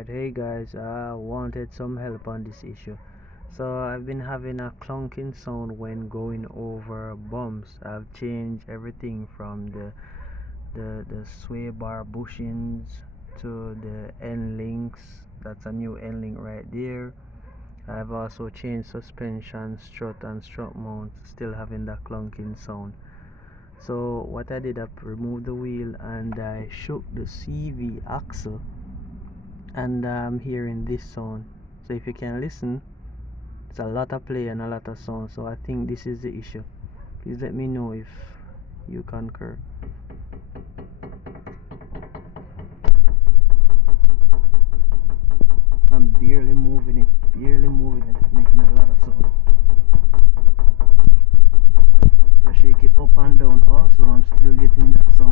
Alright, hey guys, I wanted some help on this issue. So I've been having a clunking sound when going over bumps. I've changed everything from the sway bar bushings to the end links. That's a new end link right there. I've also changed suspension, strut and strut mount, still having that clunking sound. So what I did, I removed the wheel and I shook the CV axle, and I'm hearing this sound. So if you can listen, it's a lot of play and a lot of sound. So I think this is the issue. Please let me know if you concur. I'm barely moving it, making a lot of sound. If I shake it up and down also, I'm still getting that sound.